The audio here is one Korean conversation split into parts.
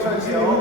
기억할게요.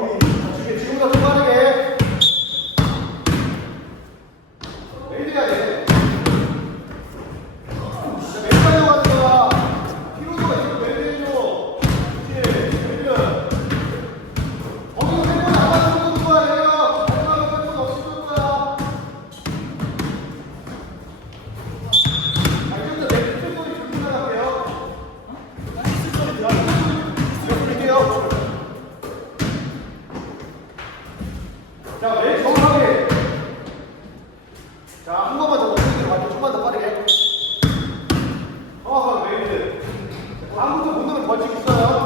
아무도 문으로 버티고 있어요.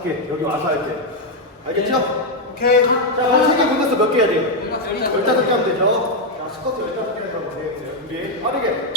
할게. 여기 와서 할게. 알겠죠? 네. 오케이. 자, 한 세개 끝났어. 몇 개 해야 돼요? 열다섯 개 하면 되죠? 자, 스쿼트 열다섯 개 하면 돼요. 준비. 빠르게.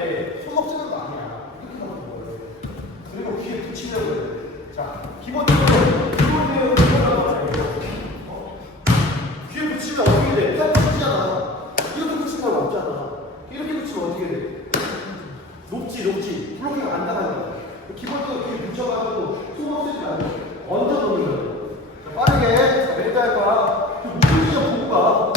때 손목 쓰는 거 아니야. 이렇게 넘어진 거예요. 그리고 귀에 붙이려고 해요. 자, 기본적으로 기본적으로 들어가는 거잖아요. 귀에 붙이면 어떻게 돼? 딱 붙이잖아. 이렇게 붙이면 없잖아. 이렇게 붙이면 어떻게 돼? 높지, 높지. 블로킹 안 나가는 기본적으로 귀에 붙여가지고 손목 쓰지 얹어 놓는 거예요. 빠르게 자, 매도 할 거야. 그 무슨 지점 보고 가.